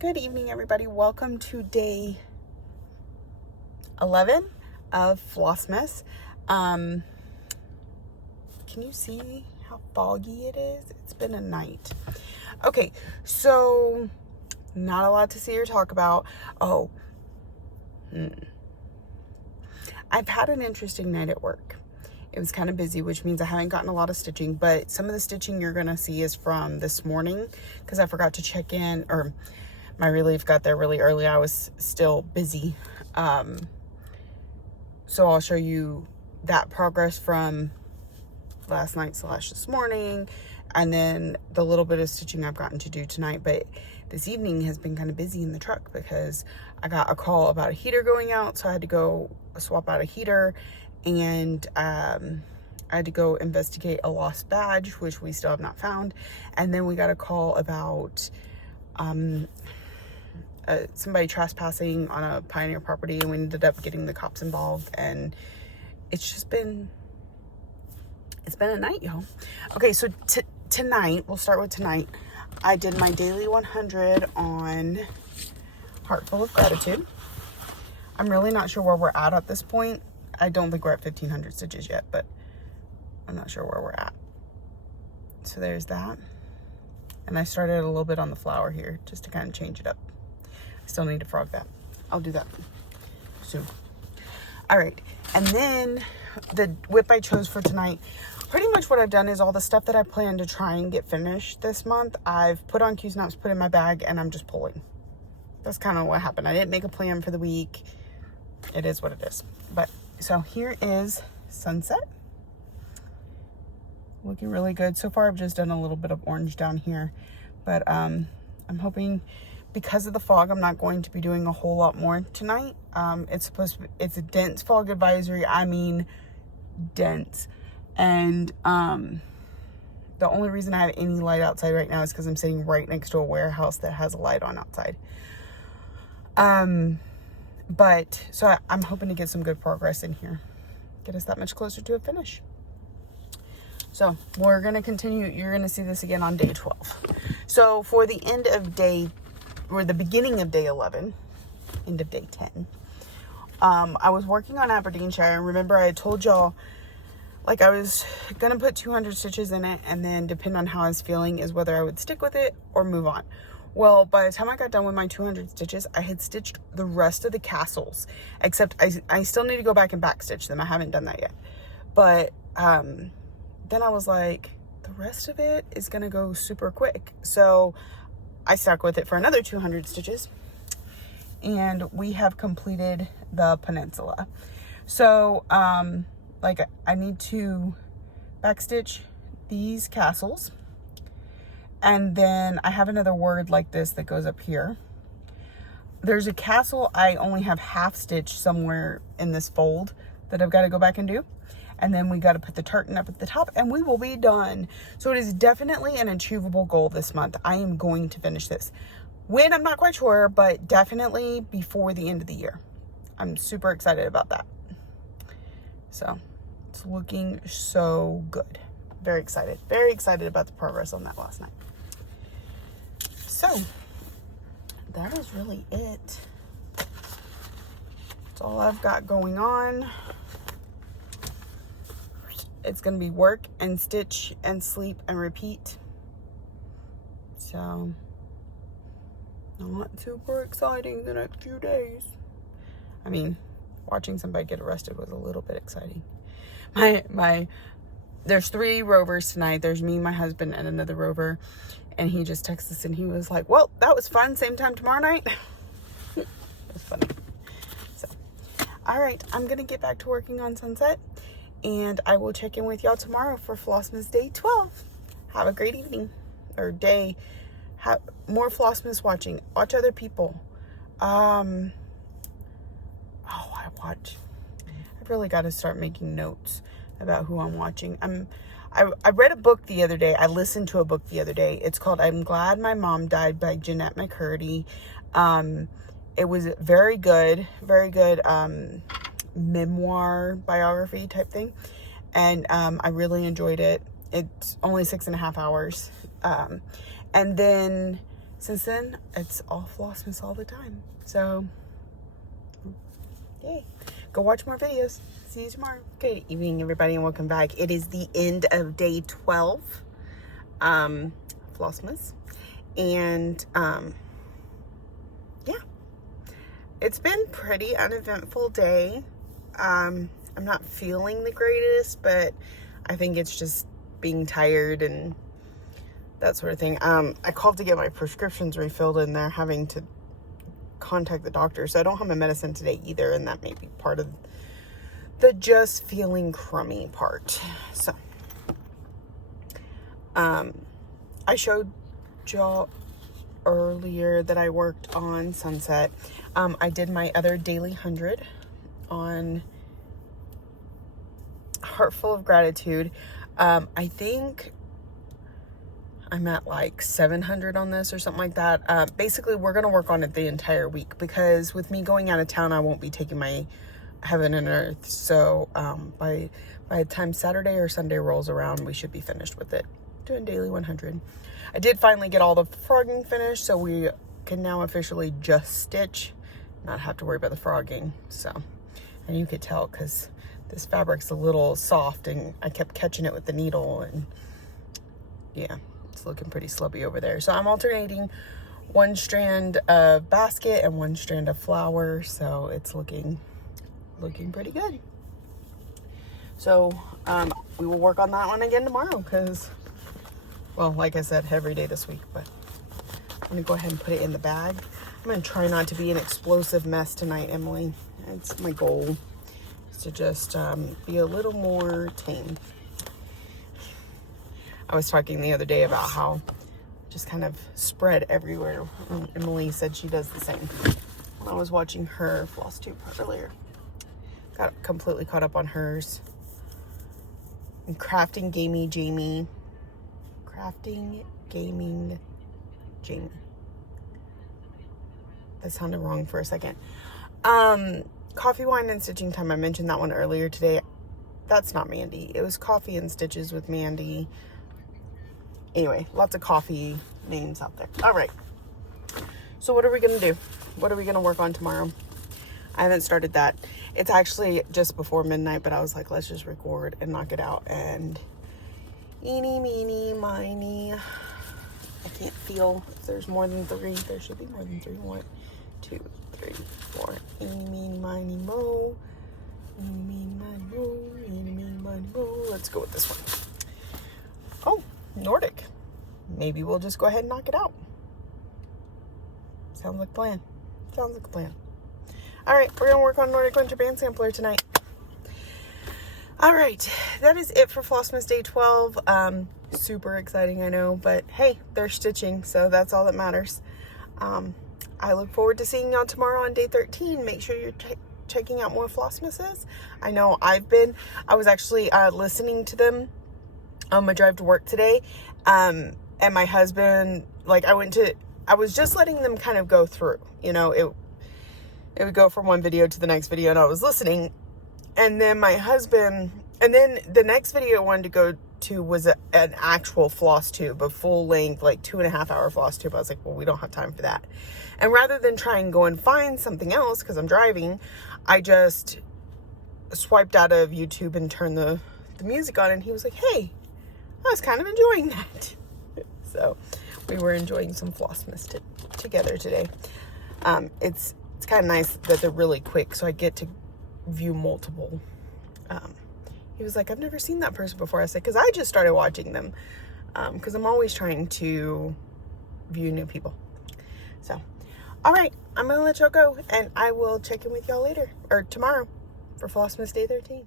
Good evening, everybody. Welcome to day 11 of Flossmas. Can you see how foggy it is? It's been a night. Okay, so not a lot to see or talk about. I've had an interesting night at work. It was kind of busy, which means I haven't gotten a lot of stitching, but some of the stitching you're going to see is from this morning because I forgot to check in, or my relief got there really early. I was still busy. So I'll show you that progress from last night / this morning, and then the little bit of stitching I've gotten to do tonight. But this evening has been kind of busy in the truck because I got a call about a heater going out, so I had to go swap out a heater, and I had to go investigate a lost badge, which we still have not found. And then we got a call about somebody trespassing on a Pioneer property, and we ended up getting the cops involved, and it's been a night, y'all. Okay, so tonight, we'll start with tonight. I did my daily 100 on Heart Full of Gratitude. I'm really not sure where we're at this point. I don't think we're at 1,500 stitches yet, but I'm not sure where we're at. So there's that. And I started a little bit on the flower here just to kind of change it up. I still need to frog that. I'll do that soon. All right. And then the whip I chose for tonight, pretty much what I've done is all the stuff that I plan to try and get finished this month, I've put on Q-snaps, put in my bag, and I'm just pulling. That's kind of what happened. I didn't make a plan for the week. It is what it is. But so here is sunset. Looking really good. So far, I've just done a little bit of orange down here. But I'm hoping, because of the fog, I'm not going to be doing a whole lot more tonight. It's a dense fog advisory. I mean, dense. And the only reason I have any light outside right now is because I'm sitting right next to a warehouse that has a light on outside. But so I'm hoping to get some good progress in here, get us that much closer to a finish. So we're going to continue. You're going to see this again on day 12. So for the end of day, or the beginning of day 11, end of day 10, I was working on Aberdeenshire. Remember, I told y'all, like, I was going to put 200 stitches in it, and then depend on how I was feeling is whether I would stick with it or move on. Well, by the time I got done with my 200 stitches, I had stitched the rest of the castles, except I still need to go back and back stitch them. I haven't done that yet. But then I was like, the rest of it is going to go super quick. So I stuck with it for another 200 stitches, and we have completed the peninsula. So, like, I need to backstitch these castles, and then I have another word like this that goes up here. There's a castle I only have half stitched somewhere in this fold that I've got to go back and do. And then we got to put the tartan up at the top, and we will be done. So it is definitely an achievable goal this month. I am going to finish this. When, I'm not quite sure, but definitely before the end of the year. I'm super excited about that. So it's looking so good. Very excited. Very excited about the progress on that last night. So that is really it. That's all I've got going on. It's going to be work and stitch and sleep and repeat. So, not super exciting the next few days. I mean, watching somebody get arrested was a little bit exciting. There's 3 rovers tonight. There's me, my husband, and another rover. And he just texted us, and he was like, well, that was fun. Same time tomorrow night. It was funny. So, all right. I'm going to get back to working on sunset. And I will check in with y'all tomorrow for Flossmas Day 12. Have a great evening or day. Have more Flossmas watching. Watch other people. I really got to start making notes about who I'm watching. I read a book the other day. I listened to a book the other day. It's called I'm Glad My Mom Died by Jeanette McCurdy. It was very good. Very good. Memoir biography type thing, and I really enjoyed it. It's only 6.5 hours, and then since then, it's all Flossmas all the time. So, yay. Go watch more videos. See you tomorrow. Good evening, everybody, and welcome back. It is the end of day 12, Flossmas. And, yeah. It's been pretty uneventful day. I'm not feeling the greatest, but I think it's just being tired and that sort of thing. I called to get my prescriptions refilled, and they're having to contact the doctor. So I don't have my medicine today either, and that may be part of the just feeling crummy part. So, I showed y'all earlier that I worked on Sunset. I did my other daily 100 on Heart Full of Gratitude. I think I'm at like 700 on this or something like that. Basically, we're going to work on it the entire week because with me going out of town, I won't be taking my Heaven and Earth. So by the time Saturday or Sunday rolls around, we should be finished with it. Doing daily 100. I did finally get all the frogging finished, so we can now officially just stitch, not have to worry about the frogging. So, and you could tell because this fabric's a little soft and I kept catching it with the needle, and yeah, it's looking pretty slubby over there. So I'm alternating one strand of basket and one strand of flower, so it's looking pretty good. So we will work on that one again tomorrow because, well, like I said, every day this week, but I'm gonna go ahead and put it in the bag. I'm gonna try not to be an explosive mess tonight, Emily. It's my goal, is to just be a little more tame. I was talking the other day about how just kind of spread everywhere. And Emily said she does the same. When I was watching her floss tube earlier, got completely caught up on hers. And Crafting Gaming Jamie. That sounded wrong for a second. Coffee, Wine, and Stitching Time. I mentioned that one earlier today. That's not Mandy. It was Coffee and Stitches with Mandy. Anyway, lots of coffee names out there. All right. So what are we going to do? What are we going to work on tomorrow? I haven't started that. It's actually just before midnight, but I was like, let's just record and knock it out. And eeny, meeny, miny. I can't feel if there's more than 3. There should be more than 3. 1, 2, 3, 4. Eeny, meeny, miny, mo. Eeny, meeny, miny, mo. Eeny, meeny, miny, mo. Let's go with this one. Oh, Nordic. Maybe we'll just go ahead and knock it out. Sounds like a plan. Sounds like a plan. All right, we're going to work on Nordic Winter Band Sampler tonight. All right, that is it for Flossmas Day 12. Super exciting, I know, but hey, they're stitching, so that's all that matters. I look forward to seeing y'all tomorrow on Day 13. Make sure you're checking out more Flossmases. I know I was actually listening to them on my drive to work today, and my husband, like, I was just letting them kind of go through, you know, it would go from one video to the next video, and I was listening, and then my husband, and then the next video I wanted to go to was an actual floss tube, a full length, like 2.5 hour floss tube. I was like, well, we don't have time for that. And rather than try and go and find something else, because I'm driving, I just swiped out of YouTube and turned the music on, and he was like, hey, I was kind of enjoying that. So we were enjoying some Flossmas together today. It's kind of nice that they're really quick, so I get to view multiple. He was like, I've never seen that person before. I said, because I just started watching them, because I'm always trying to view new people. So, all right, I'm going to let y'all go, and I will check in with y'all later, or tomorrow, for Flossmas Day 13.